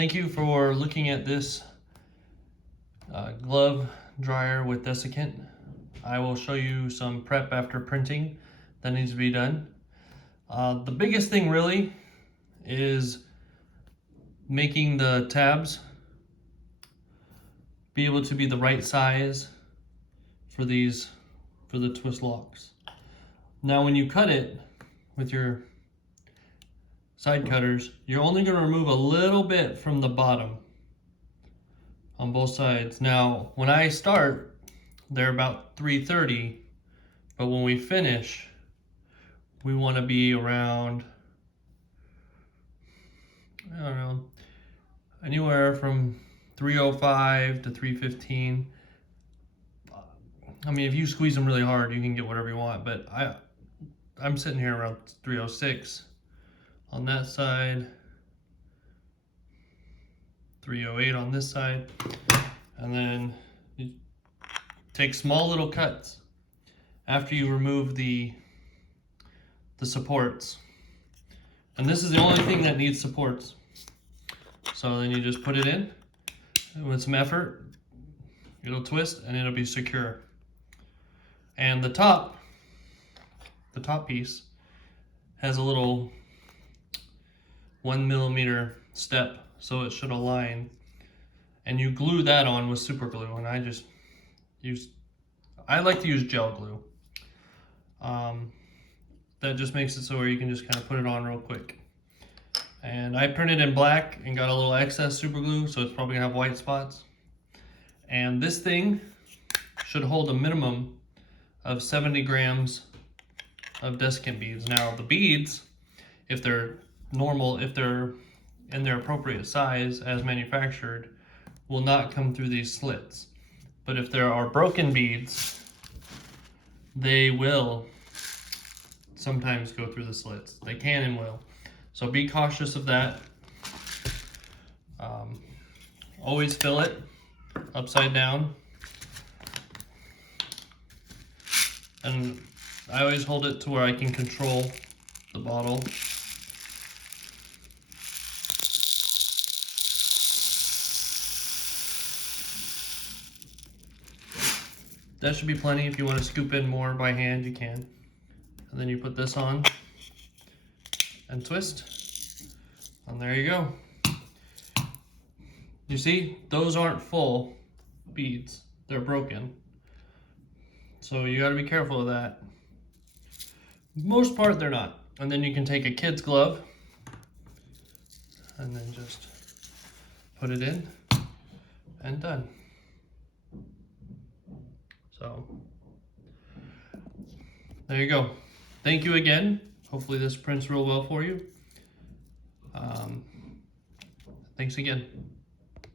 Thank you for looking at this glove dryer with Desiccant. I will show you some prep after printing that needs to be done. The biggest thing really is making the tabs be able to be the right size for the twist locks. Now when you cut it with your side cutters, you're only going to remove a little bit from the bottom on both sides. Now when I start, they're about 330, but when we finish, we want to be around, I don't know, anywhere from 305 to 315. I mean, if you squeeze them really hard, you can get whatever you want, but I'm sitting here around 306 on that side, 308 on this side, and then you take small little cuts after you remove the supports. And this is the only thing that needs supports. So then you just put it in with some effort, it'll twist and it'll be secure. And the top piece has a little 1 millimeter step, so it should align. And you glue that on with super glue, and I like to use gel glue. That just makes it so where you can just kind of put it on real quick. And I printed in black and got a little excess super glue, so it's probably gonna have white spots. And this thing should hold a minimum of 70 grams of desiccant beads. Now the beads, if they're normal, if they're in their appropriate size as manufactured, will not come through these slits. But if there are broken beads, they will sometimes go through the slits. They can and will. So be cautious of that. Always fill it upside down. And I always hold it to where I can control the bottle. That should be plenty. If you want to scoop in more by hand, you can. And then you put this on and twist, and there you go. You see, those aren't full beads, they're broken. So you gotta be careful of that. Most part, they're not. And then you can take a kid's glove and then just put it in and done. So there you go. Thank you again. Hopefully this prints real well for you. Thanks again.